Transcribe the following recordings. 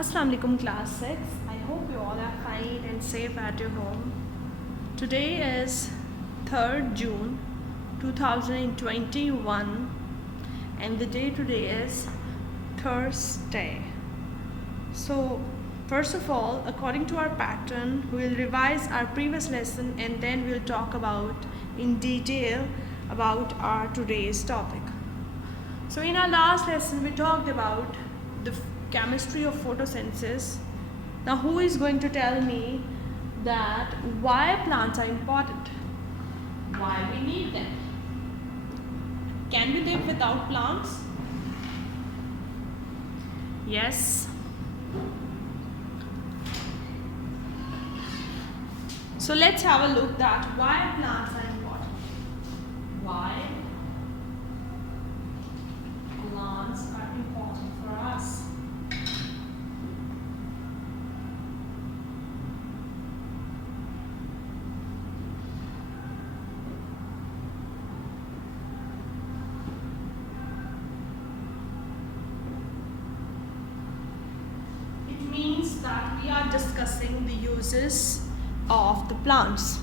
Assalamu alaikum class 6. I hope you all are fine and safe at your home. Today is 3rd June 2021 and the day today is Thursday. So first of all, according to our pattern, we will revise our previous lesson and then we'll talk about in detail about our today's topic. So in our last lesson we talked about the chemistry of photosynthesis. Now who is going to tell me that why plants are important? Why we need them? Can we live without plants? Yes. So let's have a look at why plants are important. Why plants are important for us. It means that we are discussing the uses of the plants.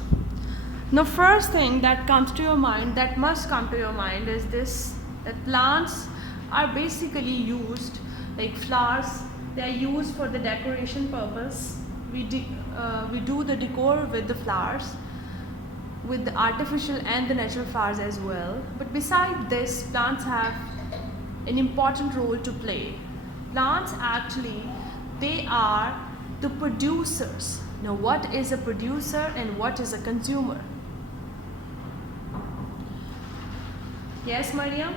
Now first thing that comes to your mind, that must come to your mind, is this, that plants are basically used, like flowers, they are used for the decoration purpose. We do the decor with the flowers, with the artificial and the natural flowers as well. But beside this, plants have an important role to play. Plants actually, they are the producers. Now what is a producer and what is a consumer? Yes, Mariam?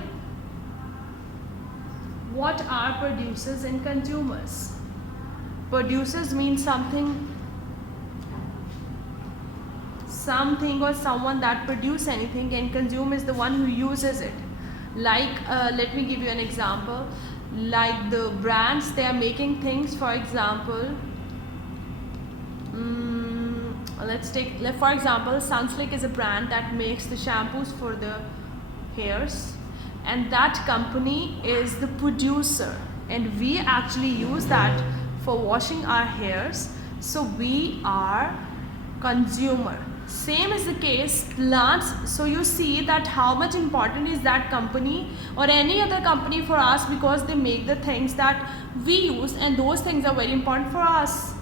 What are producers and consumers? Producers mean something or someone that produce anything, and consume is the one who uses it. Like let me give you an example. Like the brands, they are making things, for example, let's take, for example, Sunsilk is a brand that makes the shampoos for the hairs, and that company is the producer, and we actually use that for washing our hairs, so we are consumer. Same is the case plants. So you see that how much important is that company or any other company for us, because they make the things that we use, and those things are very important for us.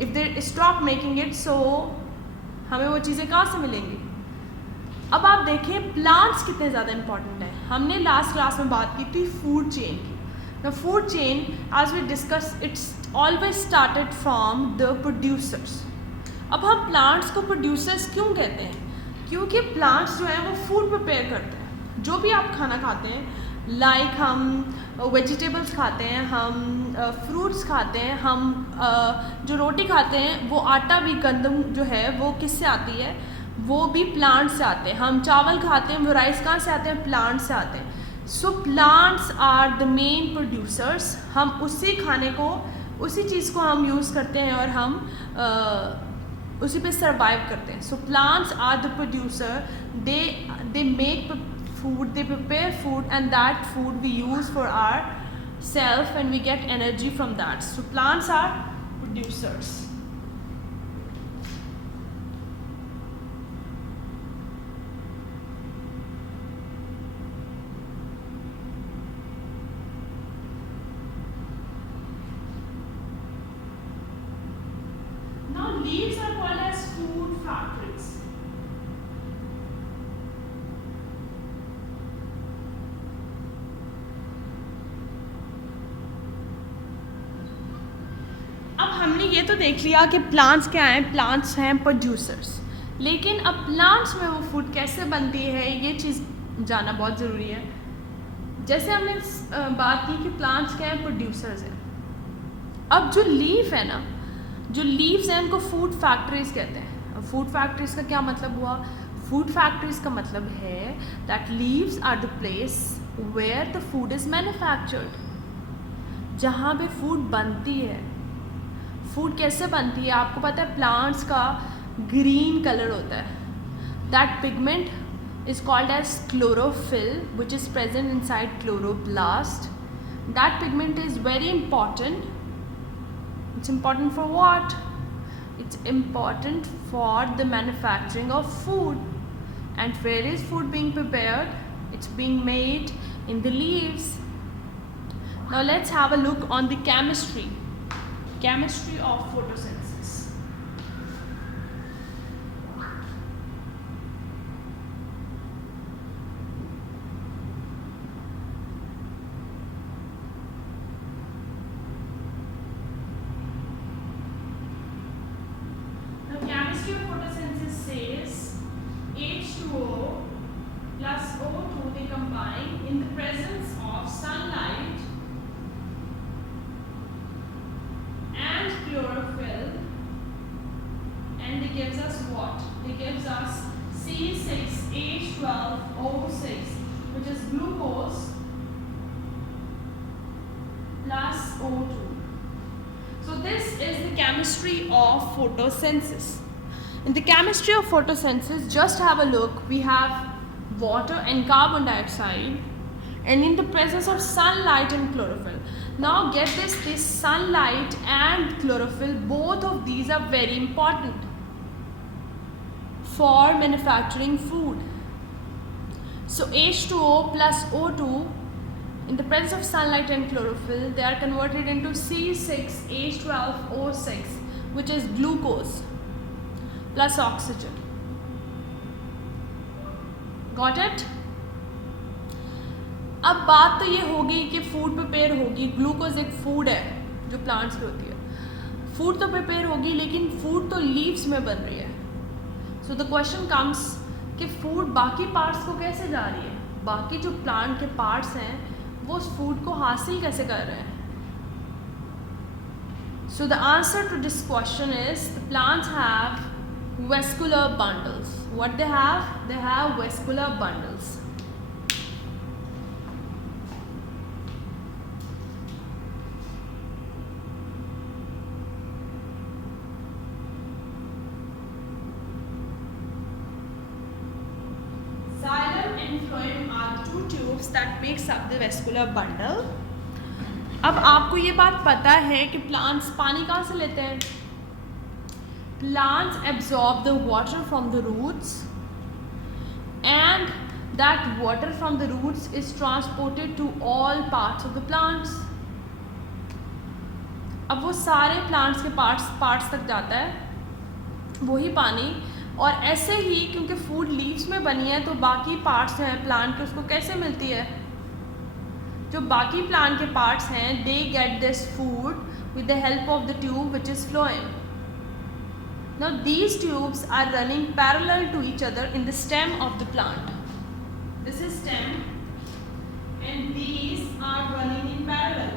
If they stop making it, so हमें वो चीज़ें कहाँ से मिलेंगी? अब आप देखें plants कितने ज़्यादा इम्पॉर्टेंट हैं. हमने लास्ट क्लास में बात की थी फूड चेन की. The food chain, as we discuss, it's always started from the producers. अब हम प्लांट्स को प्रोड्यूसर्स क्यों कहते हैं? क्योंकि प्लांट्स जो हैं वो फूड प्रिपेयर करते हैं. जो भी आप खाना खाते हैं, लाइक हम वेजिटेबल्स खाते हैं, हम फ्रूट्स खाते हैं, हम जो रोटी खाते हैं, वो आटा भी, गंदम जो है वो किससे आती है? वो भी प्लांट से आते हैं. हम चावल खाते हैं, वो राइस कहाँ से आते हैं? प्लांट से आते हैं. So plants are the main producers. हम उसी खाने को, उसी चीज़ को हम यूज़ करते हैं और हम उसी पे सर्वाइव करते हैं. So plants are the producer. They make food, they prepare food, and that food we use for ourself and we get energy from that. So plants are producers. Now leaves are called as food factories. हमने ये तो देख लिया कि plants क्या हैं. Plants हैं producers. लेकिन अब प्लांट्स में वो फूड कैसे बनती है, ये चीज़ जानना बहुत ज़रूरी है. जैसे हमने बात की कि प्लांट्स क्या हैं, प्रोड्यूसर्स हैं. अब जो लीफ है ना, जो लीव्स हैं, उनको फूड फैक्ट्रीज कहते हैं. अब फूड फैक्ट्रीज का क्या मतलब हुआ? फूड फैक्ट्रीज का मतलब है that leaves are the place where the food is manufactured. जहाँ पे फूड बनती है. फूड कैसे बनती है आपको पता है? प्लांट्स का ग्रीन कलर होता है. That pigment is called as chlorophyll, which is present inside chloroplast. That pigment is very important It's important for what? It's important for the manufacturing of food. And where is food being prepared? It's being made in the leaves. Now let's have a look on the chemistry of photosynthesis. The chemistry of photosynthesis says H2O plus O2, they combine in the presence of sunlight and chlorophyll, and it gives us what? It gives us C6H12O6, which is glucose plus O2. So this is the chemistry of photosynthesis. In the chemistry of photosynthesis, just have a look. We have water and carbon dioxide, and in the presence of sunlight and chlorophyll. Now get this sunlight and chlorophyll, both of these are very important for manufacturing food. So H2O plus O2, in the presence of sunlight and chlorophyll, they are converted into C6H12O6, which is glucose plus oxygen. Got it? अब बात तो ये होगी कि food prepare होगी. Glucose एक food है जो प्लांट्स की होती है. फूड तो प्रिपेयर होगी, लेकिन फूड तो लीव्स में बन रही है. सो द क्वेश्चन कम्स कि फूड बाकी पार्ट्स को कैसे जा रही है. बाकी जो प्लांट के पार्ट्स हैं वो उस फूड को हासिल कैसे कर रहे हैं. So the answer to this question is the plants have vascular bundles. What they have? They have vascular bundles. Xylem and phloem are two tubes that makes up the vascular bundle. अब आपको ये बात पता है कि plants पानी कहाँ से लेते हैं. Plants absorb the water from the roots, and that water from the roots is transported to all parts of the plants. अब वो सारे plants के parts तक जाता है वही पानी. और ऐसे ही क्योंकि फूड लीव्स में बनी है, तो बाकी पार्ट्स जो हैं प्लांट के उसको कैसे मिलती है. जो बाकी प्लांट के पार्ट्स हैं, they get this food with the help of the tube which is phloem. Now these tubes are running parallel to each other in the stem of the plant. This is stem and these are running in parallel.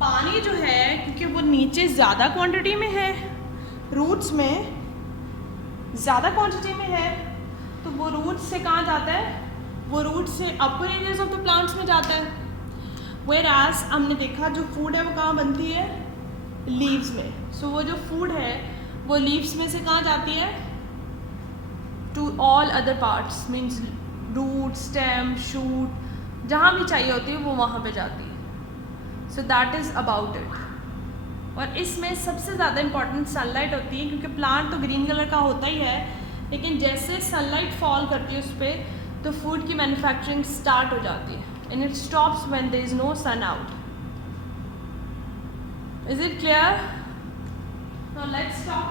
पानी जो है क्योंकि वो नीचे ज़्यादा quantity में है, roots में ज़्यादा क्वांटिटी में है, तो वो रूट्स से कहाँ जाता है. वो रूट्स से अपर एरियाज ऑफ द प्लांट्स में जाता है. Whereas हमने देखा जो फूड है वो कहाँ बनती है, लीव्स में. सो वो जो फूड है वो लीव्स में से कहाँ जाती है, to all other parts, means root, stem, shoot, जहाँ भी चाहिए होती है वो वहाँ पे जाती है. So that is about it. और इसमें सबसे ज़्यादा इम्पॉर्टेंट सनलाइट होती है, क्योंकि प्लांट तो ग्रीन कलर का होता ही है, लेकिन जैसे सनलाइट फॉल करती है उस पर, तो फूड की मैन्युफैक्चरिंग स्टार्ट हो जाती है. And it stops when there is no sun out. Is it clear? Now let's talk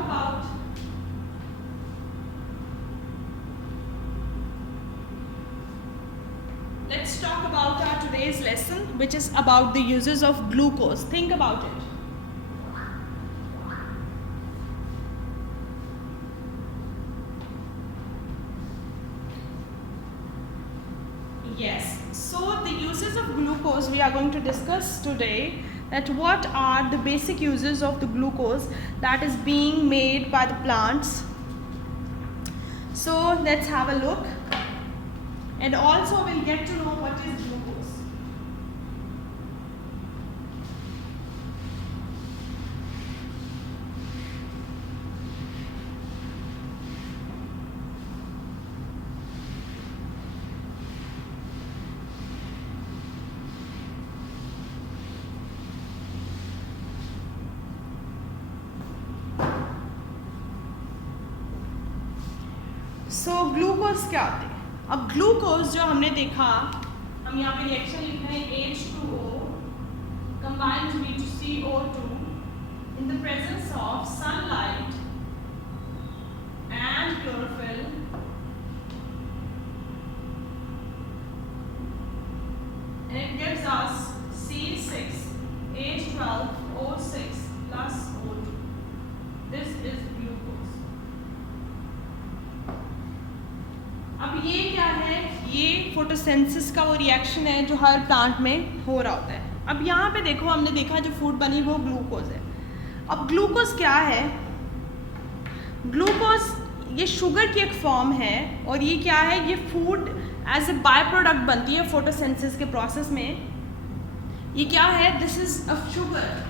about our today's lesson, which is about the uses of glucose. Think about it. Yes. So the uses of glucose we are going to discuss today. That what are the basic uses of the glucose that is being made by the plants. So let's have a look, and also we'll get to know what is glucose. So glucose क्या होते हैं? अब glucose जो हमने देखा, हम यहाँ पे रिएक्शन लिख रहे हैं H2O combined with CO2 in the presence of sunlight and chlorophyll and it gives us C6H12O6 plus O2. This is glucose. अब ये क्या है? ये फोटोसिंथेसिस का वो रिएक्शन है जो हर प्लांट में हो रहा होता है। अब यहाँ पे देखो, हमने देखा जो फूड बनी वो ग्लूकोज है। अब ग्लूकोज क्या है? ग्लूकोज ये शुगर की एक फॉर्म है और ये क्या है? ये food as a by product बनती है फोटोसिंथेसिस के प्रोसेस में। ये क्या है? This is a sugar.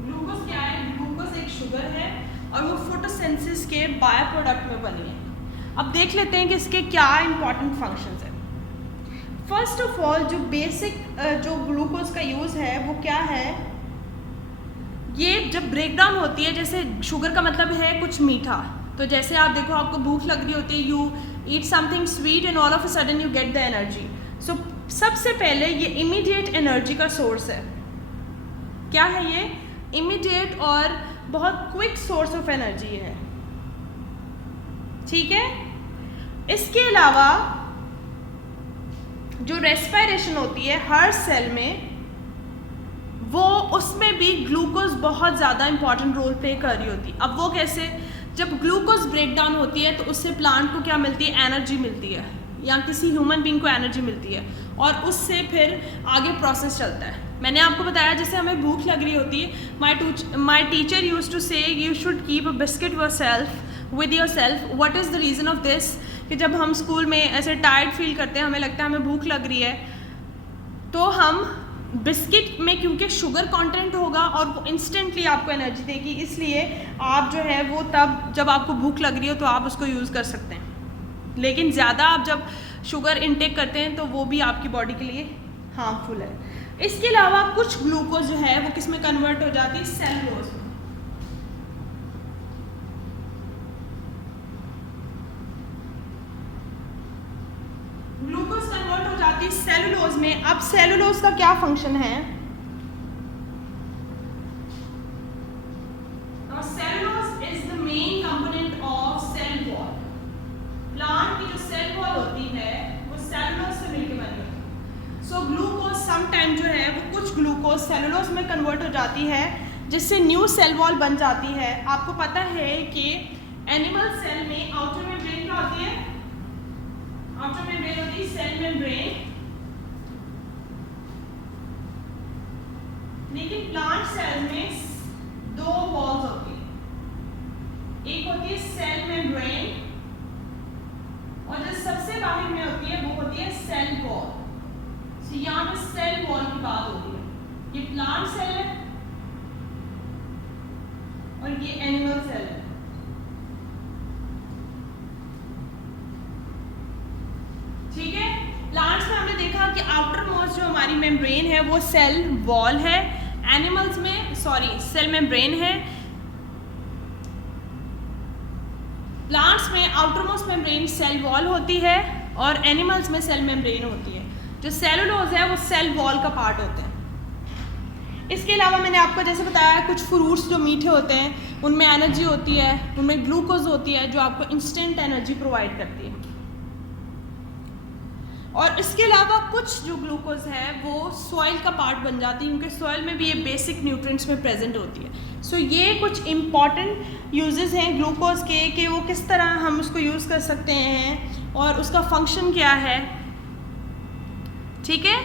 Glucose क्या है? ग्लूकोज एक शुगर है और वो फोटोसिंथेसिस के बाय प्रोडक्ट में बनी है। अब देख लेते हैं कि इसके क्या इंपॉर्टेंट फंक्शंस हैं। फर्स्ट ऑफ ऑल जो बेसिक जो ग्लूकोज का यूज़ है वो क्या है? ये जब ब्रेक डाउन होती है, जैसे शुगर का मतलब है कुछ मीठा, तो जैसे आप देखो आपको भूख लग रही होती है, you eat something sweet and all of a sudden you get the energy. So सबसे पहले ये इमीडिएट एनर्जी का सोर्स है। क्या है ये? इमीडिएट और बहुत क्विक सोर्स ऑफ एनर्जी है। ठीक है। इसके अलावा जो रेस्पिरेशन होती है हर सेल में, वो उसमें भी ग्लूकोज बहुत ज़्यादा इंपॉर्टेंट रोल प्ले कर रही होती है। अब वो कैसे? जब ग्लूकोज ब्रेक डाउन होती है तो उससे प्लांट को क्या मिलती है? एनर्जी मिलती है, या किसी ह्यूमन बीइंग को एनर्जी मिलती है और उससे फिर आगे प्रोसेस चलता है। मैंने आपको बताया जैसे हमें भूख लग रही होती है, माई टीचर यूज टू से you should keep a biscuit with your self. What is the reason of this? कि जब हम स्कूल में ऐसे टायर्ड फील करते हैं, हमें लगता है हमें भूख लग रही है, तो हम बिस्किट में क्योंकि शुगर कंटेंट होगा और वो इंस्टेंटली आपको एनर्जी देगी, इसलिए आप जो है वो तब जब आपको भूख लग रही हो तो आप उसको यूज़ कर सकते हैं। लेकिन ज़्यादा आप जब शुगर इनटेक करते हैं तो वो भी आपकी बॉडी के लिए हार्मफुल है। इसके अलावा कुछ ग्लूकोज जो है वो किस में कन्वर्ट हो जाती है? सेलुलोज में। ग्लूकोज कन्वर्ट हो जाती है सेलुलोज में। अब सेलुलोज का क्या फंक्शन है? Cellulose is the main component of cell wall. Plant की जो सेल वॉल होती है वो सेलुलोज से मिलकर बनी होती है। सो ग्लूकोज समटाइम जो है वो कुछ ग्लूकोज सेलुलोज में कन्वर्ट हो जाती है, जिससे न्यू सेल वॉल बन जाती है। आपको पता है कि एनिमल सेल में आउटर मेम्ब्रेन क्या होती है? आउटर मेम्ब्रेन होती है सेल मेम्ब्रेन। लेकिन प्लांट सेल में दो वॉल्स होती है, एक होती है सेल मेम्ब्रेन और जो सबसे बाहर में होती है वो होती है सेल वॉल। तो यहाँ पे सेल वॉल की बात होती है। ये प्लांट सेल है और ये एनिमल सेल है। ठीक है। प्लांट्स में हमने देखा कि आउटर मोस्ट जो हमारी मेम्ब्रेन है वो सेल वॉल है, एनिमल्स में सेल मेम्ब्रेन है। प्लांट्स में outermost membrane cell wall होती है और एनिमल्स में सेल मेम्ब्रेन होती है। जो सेलुलोज है वो सेल वॉल का पार्ट होते हैं। इसके अलावा मैंने आपको जैसे बताया कुछ फ्रूट्स जो मीठे होते हैं उनमें एनर्जी होती है, उनमें ग्लूकोज होती है जो आपको इंस्टेंट एनर्जी प्रोवाइड करती है। और इसके अलावा कुछ जो ग्लूकोज है वो सॉइल का पार्ट बन जाती है, क्योंकि सॉइल में भी ये बेसिक न्यूट्रिएंट्स में प्रेजेंट होती है। सो ये कुछ इम्पॉर्टेंट यूजेस हैं ग्लूकोज के कि वो किस तरह हम उसको यूज़ कर सकते हैं और उसका फंक्शन क्या है। ठीक है,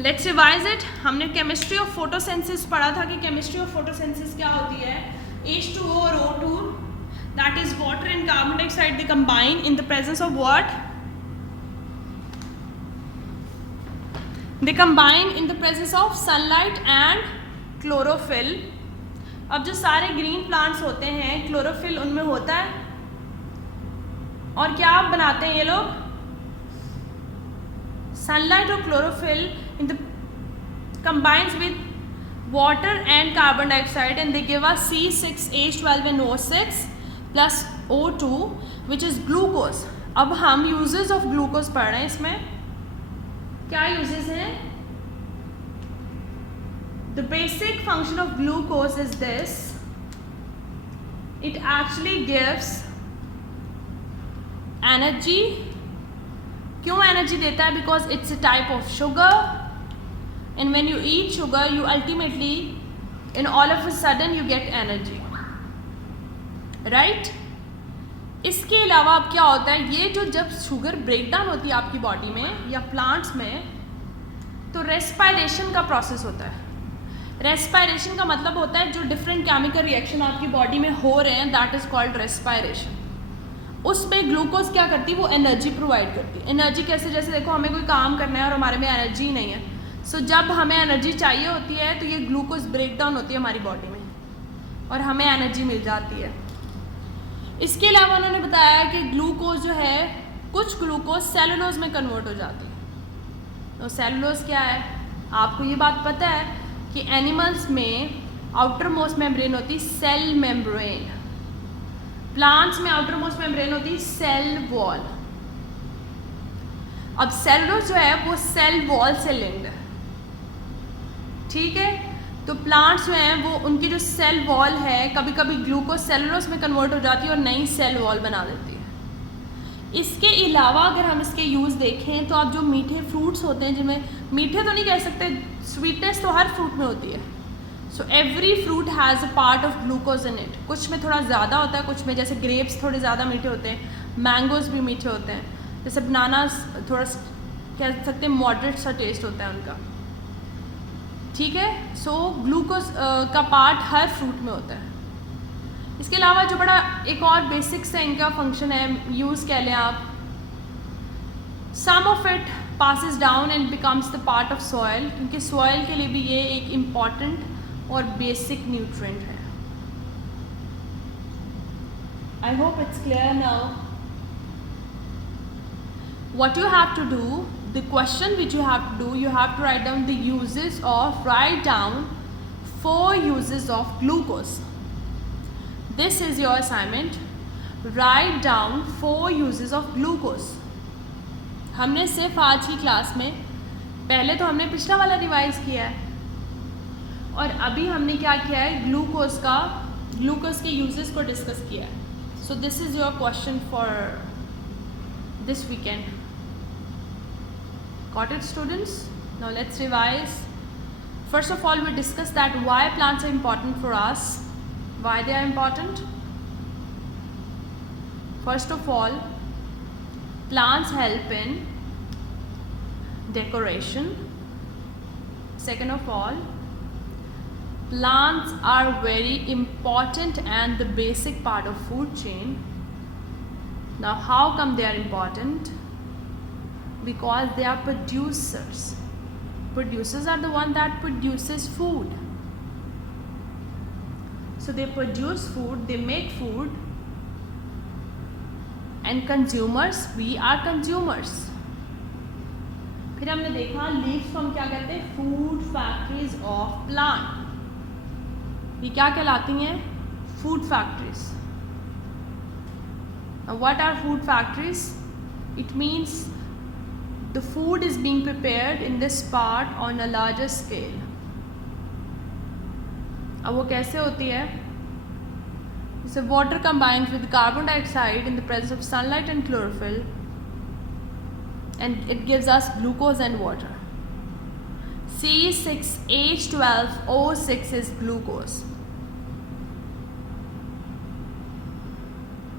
लेट्स रिवाइज इट। हमने केमिस्ट्री ऑफ फोटोसिंथेसिस पढ़ा था कि केमिस्ट्री ऑफ फोटोसिंथेसिस क्या होती है? H2O और O2 that is water and carbon dioxide, they combine in the presence of what? They combine in the presence of sunlight and chlorophyll. अब जो सारे ग्रीन प्लांट्स होते हैं क्लोरोफिल उनमें होता है और क्या बनाते हैं ये लोग? सनलाइट और chlorophyll in the combines with water and carbon dioxide, and they give us C6H12 and O6 plus O2 which is glucose. अब हम uses of glucose पढ़ रहे हैं. इसमें क्या uses हैं? The basic function of glucose is this. It actually gives energy. क्यों energy देता है? Because it's a type of sugar, and when you eat sugar you ultimately and all of a sudden you get energy, right? इसके अलावा अब क्या होता है, ये जो जब शुगर ब्रेक डाउन होती है आपकी बॉडी में या प्लांट्स में, तो रेस्पायरेशन का प्रोसेस होता है. रेस्पायरेशन का मतलब होता है जो डिफरेंट केमिकल रिएक्शन आपकी बॉडी में हो रहे हैं, दैट इज़ कॉल्ड रेस्पायरेशन. उसमें ग्लूकोज क्या करती है, वो एनर्जी प्रोवाइड करती है. एनर्जी कैसे, जैसे देखो हमें कोई काम करना है और हमारे में एनर्जी नहीं है, सो जब हमें एनर्जी चाहिए होती है तो ये ग्लूकोज ब्रेक डाउन होती है हमारी बॉडी में और हमें एनर्जी मिल जाती है. इसके अलावा उन्होंने बताया कि ग्लूकोज जो है, कुछ ग्लूकोज सेलुलोज में कन्वर्ट हो जाती है. तो सेलुलोज क्या है, आपको ये बात पता है कि एनिमल्स में आउटर मोस्ट मेम्ब्रेन होती है सेल मेम्ब्रेन, प्लांट्स में आउटर मोस्ट मेम्ब्रेन होती है सेल वॉल. अब सेलुलोज जो है वो सेल वॉल से लिंक्ड है, ठीक है. तो प्लांट्स जो हैं वो उनकी जो सेल वॉल है, कभी कभी ग्लूकोज सेलुलोज में कन्वर्ट हो जाती है और नई सेल वॉल बना देती है. इसके अलावा अगर हम इसके यूज़ देखें तो आप जो मीठे फ्रूट्स होते हैं, जिनमें मीठे तो नहीं कह सकते, स्वीटनेस तो हर फ्रूट में होती है. So every fruit has a part of glucose in it. कुछ में थोड़ा ज़्यादा होता है, कुछ में जैसे ग्रेप्स थोड़े ज़्यादा मीठे होते हैं, मैंगोज भी मीठे होते हैं, जैसे बनानास थोड़ा कह सकते हैं मॉडरेट सा टेस्ट होता है उनका, ठीक है. सो ग्लूकोज का पार्ट हर फ्रूट में होता है. इसके अलावा जो बड़ा एक और बेसिक सा इनका फंक्शन है, यूज़ कह लें आप, some of it passes down and becomes the part of soil, क्योंकि सॉयल के लिए भी ये एक इम्पॉर्टेंट और बेसिक न्यूट्रिएंट है. I hope it's clear now. What you have to do, the question which you have to do, you have to write down the uses of, write down 4 uses of glucose. This is your assignment. Write down 4 uses of glucose. हमने सिर्फ आज की class में, पहले तो हमने पिछला वाला रिवाइज किया है और अभी हमने क्या किया है, ग्लूकोज के यूजेस को डिस्कस किया है. So this is your question for this weekend. Got it, students? Now let's revise. First of all, we discussed that why plants are important for us, why they are important. First of all, plants help in decoration. Second of all, plants are very important and the basic part of food chain. Now how come they are important? Because they are producers. Producers are the one that produces food. So they produce food, they make food, and consumers, we are consumers. फिर हमने देखा leaves को हम क्या कहते हैं, food factories of plant. ये क्या कहलाती हैं, food factories. What are food factories? It means the food is being prepared in this part on a larger scale. अब वो कैसे होती है, जैसे water combines with carbon dioxide in the presence of sunlight and chlorophyll and it gives us glucose and water. C6H12O6 is glucose.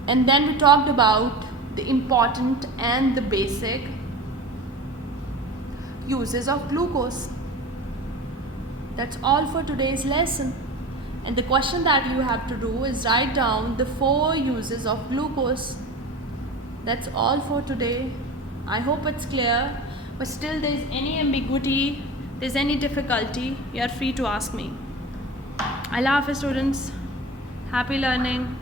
And then we talked about the important and the basic uses of glucose. That's all for today's lesson. And the question that you have to do is write down the 4 uses of glucose. That's all for today. I hope it's clear. But still there is any ambiguity, there's any difficulty, you are free to ask me. Allah Hafiz students. Happy learning.